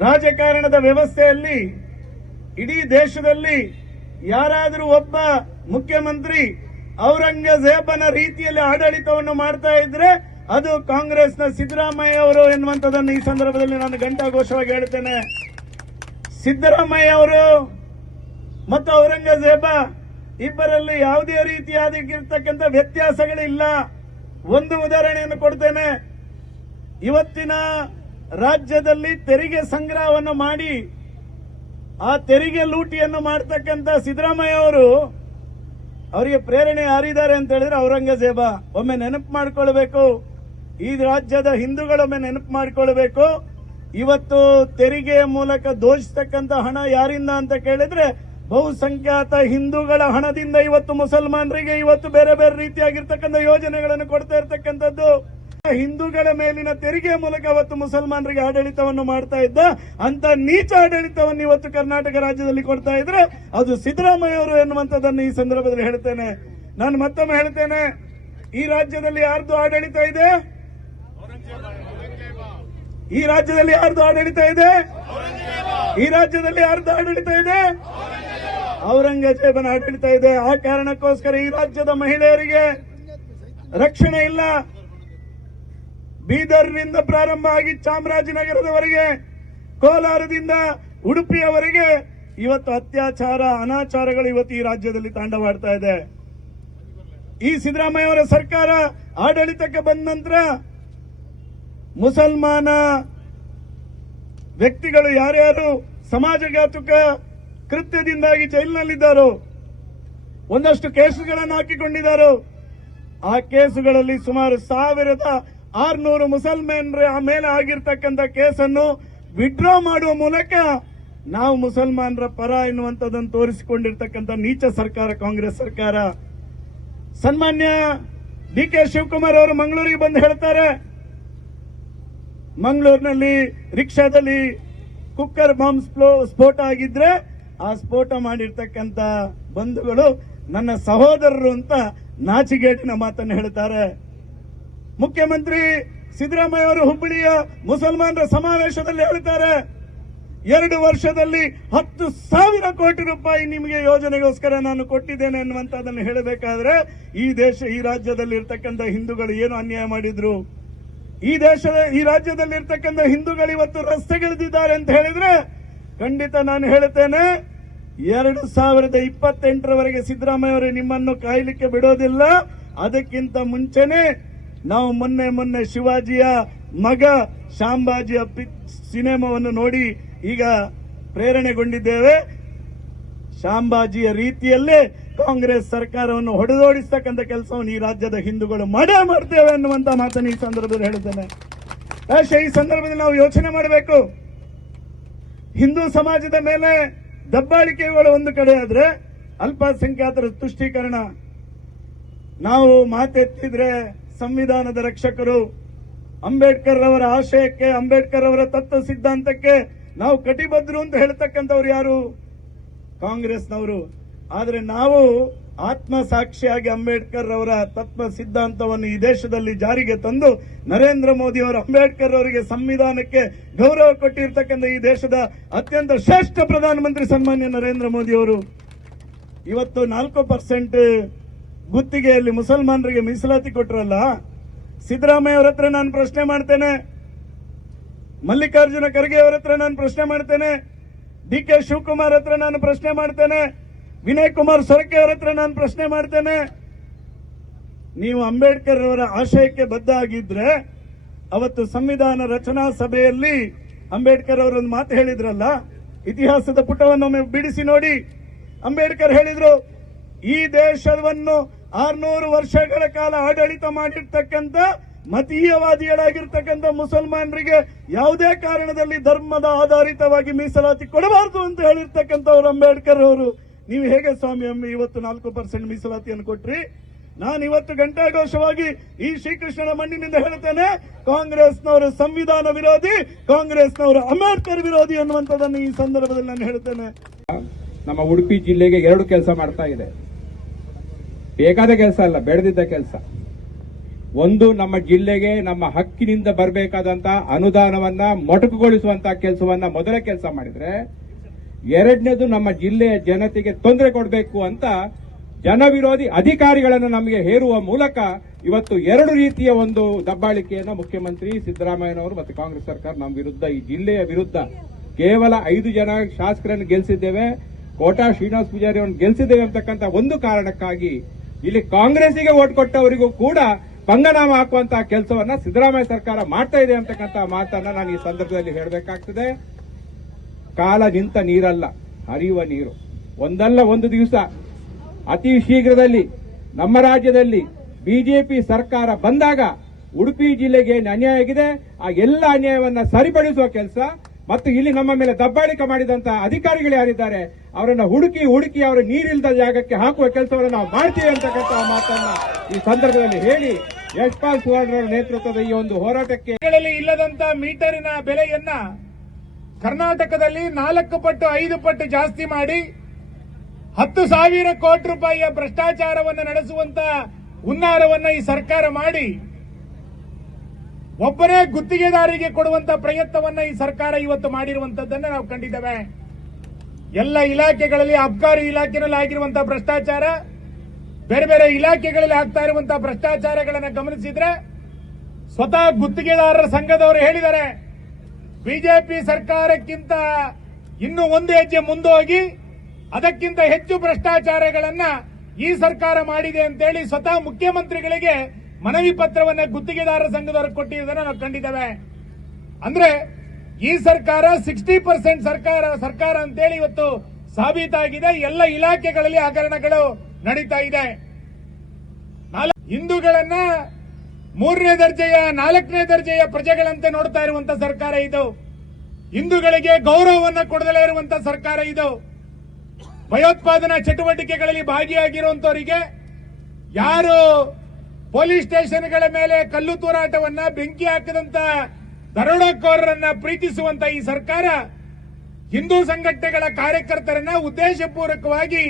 ರಾಜಕಾರಣದ ವ್ಯವಸ್ಥೆಯಲ್ಲಿ ಇಡೀ ದೇಶದಲ್ಲಿ ಯಾರಾದರೂ ಒಬ್ಬ ಮುಖ್ಯಮಂತ್ರಿ ಔರಂಗಜೇಬನ ರೀತಿಯಲ್ಲಿ ಆಡಳಿತವನ್ನು ಮಾಡ್ತಾ ಇದ್ರೆ ಅದು ಕಾಂಗ್ರೆಸ್ನ ಸಿದ್ದರಾಮಯ್ಯ ಅವರು ಎನ್ನುವಂಥದ್ದನ್ನು ಈ ಸಂದರ್ಭದಲ್ಲಿ ನಾನು ಘಂಟಾಘೋಷವಾಗಿ ಹೇಳ್ತೇನೆ ಸಿದ್ದರಾಮಯ್ಯ ಅವರು ಮತ್ತು ಔರಂಗಜೇಬ ಇಬ್ಬರಲ್ಲಿ ಯಾವುದೇ ರೀತಿಯಾದಿರ್ತಕ್ಕಂಥ ವ್ಯತ್ಯಾಸಗಳಿಲ್ಲ. ಒಂದು ಉದಾಹರಣೆಯನ್ನು ಕೊಡ್ತೇನೆ. ಇವತ್ತಿನ ರಾಜ್ಯದಲ್ಲಿ ತೆರಿಗೆ ಸಂಗ್ರಹವನ್ನು ಮಾಡಿ, ಆ ತೆರಿಗೆ ಲೂಟಿಯನ್ನು ಮಾಡ್ತಕ್ಕಂಥ ಸಿದ್ದರಾಮಯ್ಯ ಅವರು ಅವರಿಗೆ ಪ್ರೇರಣೆ ಯಾರಿದ್ದಾರೆ ಅಂತ ಹೇಳಿದ್ರೆ ಔರಂಗಜೇಬ ಒಮ್ಮೆ ನೆನಪು ಮಾಡಿಕೊಳ್ಬೇಕು. ಈ ರಾಜ್ಯದ ಹಿಂದೂಗಳೊಮ್ಮೆ ನೆನಪು ಮಾಡಿಕೊಳ್ಬೇಕು. ಇವತ್ತು ತೆರಿಗೆಯ ಮೂಲಕ ದೋಷಿಸ್ತಕ್ಕಂಥ ಹಣ ಯಾರಿಂದ ಅಂತ ಕೇಳಿದ್ರೆ ಬಹುಸಂಖ್ಯಾತ ಹಿಂದೂಗಳ ಹಣದಿಂದ ಇವತ್ತು ಮುಸಲ್ಮಾನರಿಗೆ ಇವತ್ತು ಬೇರೆ ಬೇರೆ ರೀತಿಯಾಗಿರ್ತಕ್ಕಂಥ ಯೋಜನೆಗಳನ್ನು ಕೊಡ್ತಾ ಇರ್ತಕ್ಕಂಥದ್ದು. ಹಿಂದೂಗಳ ಮೇಲಿನ ತೆರಿಗೆ ಮೂಲಕ ಅವತ್ತು ಮುಸಲ್ಮಾನರಿಗೆ ಆಡಳಿತವನ್ನು ಮಾಡ್ತಾ ಇದ್ದ ಅಂತ ನೀಚ ಆಡಳಿತವನ್ನು ಇವತ್ತು ಕರ್ನಾಟಕ ರಾಜ್ಯದಲ್ಲಿ ಕೊಡ್ತಾ ಇದ್ರೆ ಅದು ಸಿದ್ದರಾಮಯ್ಯ ಅವರು ಎನ್ನುವಂಥದ್ದನ್ನು ಈ ಸಂದರ್ಭದಲ್ಲಿ ಹೇಳ್ತೇನೆ. ನಾನು ಮತ್ತೊಮ್ಮೆ ಹೇಳ್ತೇನೆ, ಈ ರಾಜ್ಯದಲ್ಲಿ ಯಾರ್ದು ಆಡಳಿತ ಇದೆ? ಈ ರಾಜ್ಯದಲ್ಲಿ ಯಾರ್ದು ಆಡಳಿತ ಇದೆ? ಈ ರಾಜ್ಯದಲ್ಲಿ ಯಾರ್ದು ಆಡಳಿತ ಇದೆ? ಔರಂಗಜೇಬನ ಆಡಳಿತ ಇದೆ. ಆ ಕಾರಣಕ್ಕೋಸ್ಕರ ಈ ರಾಜ್ಯದ ಮಹಿಳೆಯರಿಗೆ ರಕ್ಷಣೆ ಇಲ್ಲ. ಬೀದರ್ನಿಂದ ಪ್ರಾರಂಭ ಆಗಿ ಚಾಮರಾಜನಗರದವರೆಗೆ, ಕೋಲಾರದಿಂದ ಉಡುಪಿಯವರೆಗೆ ಇವತ್ತು ಅತ್ಯಾಚಾರ, ಅನಾಚಾರಗಳು ಇವತ್ತು ಈ ರಾಜ್ಯದಲ್ಲಿ ತಾಂಡವಾಡ್ತಾ ಇದೆ. ಈ ಸಿದ್ದರಾಮಯ್ಯ ಅವರ ಸರ್ಕಾರ ಆಡಳಿತಕ್ಕೆ ಬಂದ ನಂತರ ಮುಸಲ್ಮಾನ ವ್ಯಕ್ತಿಗಳು ಯಾರ್ಯಾರು ಸಮಾಜಘಾತುಕ ಕೃತ್ಯದಿಂದಾಗಿ ಜೈಲಿನಲ್ಲಿದ್ದಾರೋ, ಒಂದಷ್ಟು ಕೇಸುಗಳನ್ನು ಹಾಕಿಕೊಂಡಿದ್ದಾರೋ, ಆ ಕೇಸುಗಳಲ್ಲಿ ಸುಮಾರು ಸಾವಿರದ ಆರ್ನೂರು ಮುಸಲ್ಮಾನರ ಮೇಲೆ ಆಗಿರ್ತಕ್ಕಂಥ ಕೇಸನ್ನು ವಿಡ್ರಾ ಮಾಡುವ ಮೂಲಕ ನಾವು ಮುಸಲ್ಮಾನರ ಪರ ಎನ್ನುವಂಥದ್ದನ್ನು ತೋರಿಸಿಕೊಂಡಿರ್ತಕ್ಕಂಥ ನೀಚ ಸರ್ಕಾರ, ಕಾಂಗ್ರೆಸ್ ಸರ್ಕಾರ. ಸನ್ಮಾನ್ಯ ಡಿ ಕೆ ಶಿವಕುಮಾರ್ ಅವರು ಮಂಗಳೂರಿಗೆ ಬಂದು ಹೇಳ್ತಾರೆ, ಮಂಗಳೂರಿನಲ್ಲಿ ರಿಕ್ಷಾದಲ್ಲಿ ಕುಕ್ಕರ್ ಬಾಂಬ್ ಸ್ಫೋಟ ಆಗಿದ್ರೆ ಆ ಸ್ಫೋಟ ಮಾಡಿರ್ತಕ್ಕಂಥ ಬಂಧುಗಳು ನನ್ನ ಸಹೋದರರು ಅಂತ ನಾಚಿಗೇಟಿನ ಮಾತನ್ನು ಹೇಳ್ತಾರೆ. ಮುಖ್ಯಮಂತ್ರಿ ಸಿದ್ದರಾಮಯ್ಯ ಅವರು ಹುಬ್ಬಳ್ಳಿಯ ಮುಸಲ್ಮಾನರ ಸಮಾವೇಶದಲ್ಲಿ ಹೇಳ್ತಾರೆ ಎರಡು ವರ್ಷದಲ್ಲಿ ಹತ್ತು ಸಾವಿರ ಕೋಟಿ ರೂಪಾಯಿ ನಿಮಗೆ ಯೋಜನೆಗೋಸ್ಕರ ನಾನು ಕೊಟ್ಟಿದ್ದೇನೆ ಅನ್ನುವಂಥದ್ದನ್ನು ಹೇಳಬೇಕಾದ್ರೆ, ಈ ದೇಶ, ಈ ರಾಜ್ಯದಲ್ಲಿ ಇರ್ತಕ್ಕಂಥ ಹಿಂದೂಗಳು ಏನು ಅನ್ಯಾಯ ಮಾಡಿದ್ರು? ಈ ದೇಶದ, ಈ ರಾಜ್ಯದಲ್ಲಿ ಇರ್ತಕ್ಕಂಥ ಹಿಂದೂಗಳು ಇವತ್ತು ರಸ್ತೆಗಿಳಿದಿದ್ದಾರೆ ಅಂತ ಹೇಳಿದ್ರೆ, ಖಂಡಿತ ನಾನು ಹೇಳುತ್ತೇನೆ, ಎರಡು ಸಾವಿರದ ಇಪ್ಪತ್ತೆಂಟರವರೆಗೆ ಸಿದ್ದರಾಮಯ್ಯ ಅವರು ನಿಮ್ಮನ್ನು ಕಾಯಲಿಕ್ಕೆ ಬಿಡೋದಿಲ್ಲ, ಅದಕ್ಕಿಂತ ಮುಂಚೆನೆ ನಾವು ಮೊನ್ನೆ ಮೊನ್ನೆ ಶಿವಾಜಿಯ ಮಗ ಶಾಂಬಾಜಿಯ ಸಿನಿಮಾವನ್ನು ನೋಡಿ ಈಗ ಪ್ರೇರಣೆಗೊಂಡಿದ್ದೇವೆ. ಶಾಂಬಾಜಿಯ ರೀತಿಯಲ್ಲೇ ಕಾಂಗ್ರೆಸ್ ಸರ್ಕಾರವನ್ನು ಹೊಡೆದೋಡಿಸ್ತಕ್ಕಂಥ ಕೆಲಸವನ್ನು ಈ ರಾಜ್ಯದ ಹಿಂದೂಗಳು ಮಾಡೇ ಮಾಡ್ತೇವೆ ಅನ್ನುವಂತ ಮಾತನ್ನು ಈ ಸಂದರ್ಭದಲ್ಲಿ ಹೇಳುತ್ತೇನೆ. ಈ ಸಂದರ್ಭದಲ್ಲಿ ನಾವು ಯೋಚನೆ ಮಾಡಬೇಕು. ಹಿಂದೂ ಸಮಾಜದ ಮೇಲೆ ದಬ್ಬಾಳಿಕೆಗಳು ಒಂದು ಕಡೆ ಆದ್ರೆ ಅಲ್ಪಸಂಖ್ಯಾತರ ತುಷ್ಟೀಕರಣ. ನಾವು ಮಾತೆತ್ತಿದ್ರೆ ಸಂವಿಧಾನದ ರಕ್ಷಕರು ಅಂಬೇಡ್ಕರ್ ಅವರ ಆಶಯಕ್ಕೆ, ಅಂಬೇಡ್ಕರ್ ಅವರ ತತ್ವ ಸಿದ್ಧಾಂತಕ್ಕೆ ನಾವು ಕಟಿಬದ್ರು ಅಂತ ಹೇಳ್ತಕ್ಕಂಥವ್ರು ಯಾರು? ಕಾಂಗ್ರೆಸ್ನವರು. ಆದರೆ ನಾವು ಆತ್ಮ ಸಾಕ್ಷಿಯಾಗಿ ಅಂಬೇಡ್ಕರ್ ಅವರ ತತ್ವ ಸಿದ್ಧಾಂತವನ್ನು ಈ ದೇಶದಲ್ಲಿ ಜಾರಿಗೆ ತಂದು ನರೇಂದ್ರ ಮೋದಿ ಅವರು ಅಂಬೇಡ್ಕರ್ ಅವರಿಗೆ ಸಂವಿಧಾನಕ್ಕೆ ಗೌರವ ಕೊಟ್ಟಿರ್ತಕ್ಕಂಥ ಈ ದೇಶದ ಅತ್ಯಂತ ಶ್ರೇಷ್ಠ ಪ್ರಧಾನಮಂತ್ರಿ ಸನ್ಮಾನ್ಯ ನರೇಂದ್ರ ಮೋದಿ ಅವರು. ಇವತ್ತು ನಾಲ್ಕು ಪರ್ಸೆಂಟ್ ಗುತ್ತಿಗೆಯಲ್ಲಿ ಮುಸಲ್ಮಾನರಿಗೆ ಮೀಸಲಾತಿ ಕೊಟ್ರಲ್ಲ, ಸಿದ್ದರಾಮಯ್ಯ ಅವರ ಹತ್ರ ನಾನು ಪ್ರಶ್ನೆ ಮಾಡ್ತೇನೆ, ಮಲ್ಲಿಕಾರ್ಜುನ ಖರ್ಗೆ ಅವರ ಹತ್ರ ನಾನು ಪ್ರಶ್ನೆ ಮಾಡ್ತೇನೆ ಡಿ ಕೆ ಶಿವಕುಮಾರ್ ಹತ್ರ ನಾನು ಪ್ರಶ್ನೆ ಮಾಡ್ತೇನೆ, ವಿನಯ್ ಕುಮಾರ್ ಸೊರಕೆ ಅವರ ಹತ್ರ ನಾನು ಪ್ರಶ್ನೆ ಮಾಡ್ತೇನೆ. ನೀವು ಅಂಬೇಡ್ಕರ್ ಅವರ ಆಶಯಕ್ಕೆ ಬದ್ಧ ಆಗಿದ್ರೆ, ಅವತ್ತು ಸಂವಿಧಾನ ರಚನಾ ಸಭೆಯಲ್ಲಿ ಅಂಬೇಡ್ಕರ್ ಅವರೊಂದು ಮಾತು ಹೇಳಿದ್ರಲ್ಲ, ಇತಿಹಾಸದ ಪುಟವನ್ನೊಮ್ಮೆ ಬಿಡಿಸಿ ನೋಡಿ. ಅಂಬೇಡ್ಕರ್ ಹೇಳಿದ್ರು, ಈ ದೇಶವನ್ನು ಆರ್ನೂರು ವರ್ಷಗಳ ಕಾಲ ಆಡಳಿತ ಮಾಡಿರ್ತಕ್ಕಂಥ ಮತೀಯವಾದಿಗಳಾಗಿರ್ತಕ್ಕಂಥ ಮುಸಲ್ಮಾನರಿಗೆ ಯಾವುದೇ ಕಾರಣದಲ್ಲಿ ಧರ್ಮದ ಆಧಾರಿತವಾಗಿ ಮೀಸಲಾತಿ ಕೊಡಬಾರದು ಅಂತ ಹೇಳಿರ್ತಕ್ಕಂಥವ್ರು ಅಂಬೇಡ್ಕರ್ ಅವರು. ನೀವು ಹೇಗೆ ಸ್ವಾಮಿ ಅಮ್ಮಿ ಇವತ್ತು ನಾಲ್ಕು ಪರ್ಸೆಂಟ್ ಮೀಸಲಾತಿಯನ್ನು ಕೊಟ್ರಿ? ನಾನು ಇವತ್ತು ಗಂಟಾಘೋಷವಾಗಿ ಈ ಶ್ರೀಕೃಷ್ಣನ ಮಣ್ಣಿನಿಂದ ಹೇಳ್ತೇನೆ ಕಾಂಗ್ರೆಸ್ನವರು ಸಂವಿಧಾನ ವಿರೋಧಿ, ಕಾಂಗ್ರೆಸ್ನವರು ಅಂಬೇಡ್ಕರ್ ವಿರೋಧಿ ಅನ್ನುವಂಥದ್ದನ್ನು ಈ ಸಂದರ್ಭದಲ್ಲಿ ನಾನು ಹೇಳ್ತೇನೆ ನಮ್ಮ ಉಡುಪಿ ಜಿಲ್ಲೆಗೆ ಎರಡು ಕೆಲಸ ಮಾಡ್ತಾ ಇದೆ. ಬೇಕಾದ ಕೆಲಸ ಅಲ್ಲ, ಬೆಳೆದಿದ್ದ ಕೆಲಸ. ಒಂದು ನಮ್ಮ ಜಿಲ್ಲೆಗೆ ನಮ್ಮ ಹಕ್ಕಿನಿಂದ ಬರಬೇಕಾದಂತ ಅನುದಾನವನ್ನ ಮೊಟಕುಗೊಳಿಸುವಂತಹ ಕೆಲಸವನ್ನ ಮೊದಲ ಕೆಲಸ ಮಾಡಿದ್ರೆ, ಎರಡನೇದು ನಮ್ಮ ಜಿಲ್ಲೆಯ ಜನತೆಗೆ ತೊಂದರೆ ಕೊಡಬೇಕು ಅಂತ ಜನವಿರೋಧಿ ಅಧಿಕಾರಿಗಳನ್ನು ನಮಗೆ ಹೇರುವ ಮೂಲಕ ಇವತ್ತು ಎರಡು ರೀತಿಯ ಒಂದು ದಬ್ಬಾಳಿಕೆಯನ್ನು ಮುಖ್ಯಮಂತ್ರಿ ಸಿದ್ದರಾಮಯ್ಯನವರು ಮತ್ತು ಕಾಂಗ್ರೆಸ್ ಸರ್ಕಾರ ನಮ್ಮ ವಿರುದ್ಧ, ಈ ಜಿಲ್ಲೆಯ ವಿರುದ್ಧ ಕೇವಲ ಐದು ಜನ ಶಾಸಕರನ್ನು ಗೆಲ್ಲಿಸಿದ್ದೇವೆ ಕೋಟಾ ಶ್ರೀನಿವಾಸ್ ಪೂಜಾರಿ ಅವರನ್ನು ಗೆಲ್ಲಿಸಿದ್ದೇವೆ ಅಂತಕ್ಕಂಥ ಒಂದು ಕಾರಣಕ್ಕಾಗಿ ಇಲ್ಲಿ ಕಾಂಗ್ರೆಸ್ಸಿಗೆ ಓಟ್ ಕೊಟ್ಟವರಿಗೂ ಕೂಡ ಪಂಗನಾಮ ಹಾಕುವಂತಹ ಕೆಲಸವನ್ನ ಸಿದ್ದರಾಮಯ್ಯ ಸರ್ಕಾರ ಮಾಡ್ತಾ ಇದೆ ಅಂತಕ್ಕಂಥ ಮಾತನ್ನ ನಾನು ಈ ಸಂದರ್ಭದಲ್ಲಿ ಹೇಳಬೇಕಾಗ್ತದೆ. ಕಾಲ ನಿಂತ ನೀರಲ್ಲ, ಹರಿಯುವ ನೀರು. ಒಂದಲ್ಲ ಒಂದು ದಿವಸ, ಅತಿ ಶೀಘ್ರದಲ್ಲಿ ನಮ್ಮ ರಾಜ್ಯದಲ್ಲಿ ಬಿಜೆಪಿ ಸರ್ಕಾರ ಬಂದಾಗ ಉಡುಪಿ ಜಿಲ್ಲೆಗೆ ಏನು ಅನ್ಯಾಯ ಆಗಿದೆ. ಆ ಎಲ್ಲ ಅನ್ಯಾಯವನ್ನ ಸರಿಪಡಿಸುವ ಕೆಲಸ ಮತ್ತು ಇಲ್ಲಿ ನಮ್ಮ ಮೇಲೆ ದಬ್ಬಾಳಿಕೆ ಮಾಡಿದಂತಹ ಅಧಿಕಾರಿಗಳು ಯಾರಿದ್ದಾರೆ, ಅವರನ್ನ ಹುಡುಕಿ ಹುಡುಕಿ ಅವರ ನೀರಿಲ್ಲದ ಜಾಗಕ್ಕೆ ಹಾಕುವ ಕೆಲಸವನ್ನು ನಾವು ಮಾಡ್ತೀವಿ ಅಂತಕ್ಕಂಥ ಮಾತನ್ನ ಈ ಸಂದರ್ಭದಲ್ಲಿ ಹೇಳಿ ಯಶ್ಪಾಲ್ ಸುವರ್ಣ ನೇತೃತ್ವದ ಈ ಒಂದು ಹೋರಾಟಕ್ಕೆ ಇಲ್ಲದಂತ ಮೀಟರಿನ ಬೆಲೆಯನ್ನ ಕರ್ನಾಟಕದಲ್ಲಿ ನಾಲ್ಕು ಪಟ್ಟು, ಐದು ಪಟ್ಟು ಜಾಸ್ತಿ ಮಾಡಿ ಹತ್ತು ಸಾವಿರ ಕೋಟಿ ರೂಪಾಯಿಯ ಭ್ರಷ್ಟಾಚಾರವನ್ನು ನಡೆಸುವಂತ ಹುನ್ನಾರವನ್ನ ಈ ಸರ್ಕಾರ ಮಾಡಿ. ಒಬ್ಬರೇ ಗುತ್ತಿಗೆದಾರಿಗೆ ಕೊಡುವಂತ ಪ್ರಯತ್ನವನ್ನ ಈ ಸರ್ಕಾರ ಇವತ್ತು ಮಾಡಿರುವಂತದ್ದನ್ನ ನಾವು ಕಂಡಿದ್ದೇವೆ. ಎಲ್ಲ ಇಲಾಖೆಗಳಲ್ಲಿ, ಅಬ್ಕಾರಿ ಇಲಾಖೆನಲ್ಲಿ ಆಗಿರುವಂತಹ ಭ್ರಷ್ಟಾಚಾರ, ಬೇರೆ ಬೇರೆ ಇಲಾಖೆಗಳಲ್ಲಿ ಆಗ್ತಾ ಇರುವಂತಹ ಭ್ರಷ್ಟಾಚಾರಗಳನ್ನು ಗಮನಿಸಿದ್ರೆ ಸ್ವತಃ ಗುತ್ತಿಗೆದಾರರ ಸಂಘದವರು ಹೇಳಿದ್ದಾರೆ, ಬಿಜೆಪಿ ಸರ್ಕಾರಕ್ಕಿಂತ ಇನ್ನು ಒಂದು ಹೆಜ್ಜೆ ಮುಂದೋಗಿ ಅದಕ್ಕಿಂತ ಹೆಚ್ಚು ಭ್ರಷ್ಟಾಚಾರಗಳನ್ನ ಈ ಸರ್ಕಾರ ಮಾಡಿದೆ ಅಂತೇಳಿ ಸ್ವತಃ ಮುಖ್ಯಮಂತ್ರಿಗಳಿಗೆ ಮನವಿ ಪತ್ರವನ್ನ ಗುತ್ತಿಗೆದಾರರ ಸಂಘದವರು ಕೊಟ್ಟಿರುವುದನ್ನು ನಾವು ಕಂಡಿದ್ದೇವೆ. ಅಂದ್ರೆ ಈ ಸರ್ಕಾರ ಸಿಕ್ಸ್ಟಿ ಪರ್ಸೆಂಟ್ ಸರ್ಕಾರ ಸರ್ಕಾರ ಅಂತೇಳಿ ಇವತ್ತು ಸಾಬೀತಾಗಿದೆ. ಎಲ್ಲ ಇಲಾಖೆಗಳಲ್ಲಿ ಹಗರಣಗಳು ನಡೀತಾ ಇದೆ. ಹಿಂದೂಗಳನ್ನ ಮೂರನೇ ದರ್ಜೆಯ, ನಾಲ್ಕನೇ ದರ್ಜೆಯ ಪ್ರಜೆಗಳಂತೆ ನೋಡ್ತಾ ಇರುವಂತ ಸರ್ಕಾರ ಇದು. ಹಿಂದೂಗಳಿಗೆ ಗೌರವವನ್ನ ಕೊಡದಲೇ ಇರುವಂತ ಸರ್ಕಾರ ಇದು. ಭಯೋತ್ಪಾದನಾ ಚಟುವಟಿಕೆಗಳಲ್ಲಿ ಭಾಗಿಯಾಗಿರುವಂತವರಿಗೆ ಯಾರು ಪೊಲೀಸ್ ಸ್ಟೇಷನ್ಗಳ ಮೇಲೆ ಕಲ್ಲು ತೂರಾಟವನ್ನ ಬೆಂಕಿ ಹಾಕದಂತ ದರೋಡೆಕೋರರನ್ನ ಪ್ರೀತಿಸುವಂತ ಈ ಸರ್ಕಾರ ಹಿಂದೂ ಸಂಘಟನೆಗಳ ಕಾರ್ಯಕರ್ತರನ್ನ ಉದ್ದೇಶಪೂರ್ವಕವಾಗಿ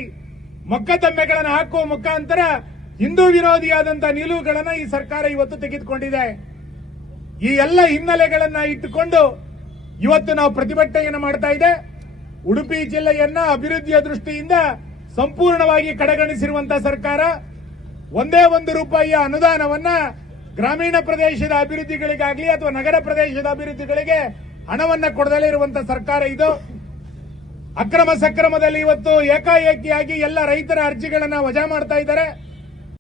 ಮೊಕದ್ದಮೆಗಳನ್ನು ಹಾಕುವ ಮುಖಾಂತರ ಹಿಂದೂ ವಿರೋಧಿಯಾದಂತ ನಿಲುವುಗಳನ್ನ ಈ ಸರ್ಕಾರ ಇವತ್ತು ತೆಗೆದುಕೊಂಡಿದೆ. ಈ ಎಲ್ಲ ಹಿನ್ನೆಲೆಗಳನ್ನ ಇಟ್ಟುಕೊಂಡು ಇವತ್ತು ನಾವು ಪ್ರತಿಭಟನೆಯನ್ನು ಮಾಡ್ತಾ ಇದೆ. ಉಡುಪಿ ಜಿಲ್ಲೆಯನ್ನ ಅಭಿವೃದ್ಧಿಯ ದೃಷ್ಟಿಯಿಂದ ಸಂಪೂರ್ಣವಾಗಿ ಕಡೆಗಣಿಸಿರುವಂತಹ ಸರ್ಕಾರ. ಒಂದೇ ಒಂದು ರೂಪಾಯಿಯ ಅನುದಾನವನ್ನ ಗ್ರಾಮೀಣ ಪ್ರದೇಶದ ಅಭಿವೃದ್ಧಿಗಳಿಗಾಗಲಿ ಅಥವಾ ನಗರ ಪ್ರದೇಶದ ಅಭಿವೃದ್ಧಿಗಳಿಗೆ ಹಣವನ್ನ ಕೊಡದಲೇ ಇರುವಂತಹ ಸರ್ಕಾರ ಇದು. ಅಕ್ರಮ ಸಕ್ರಮದಲ್ಲಿ ಇವತ್ತು ಏಕಾಏಕಿಯಾಗಿ ಎಲ್ಲ ರೈತರ ಅರ್ಜಿಗಳನ್ನ ವಜಾ ಮಾಡ್ತಾ ಇದ್ದಾರೆ.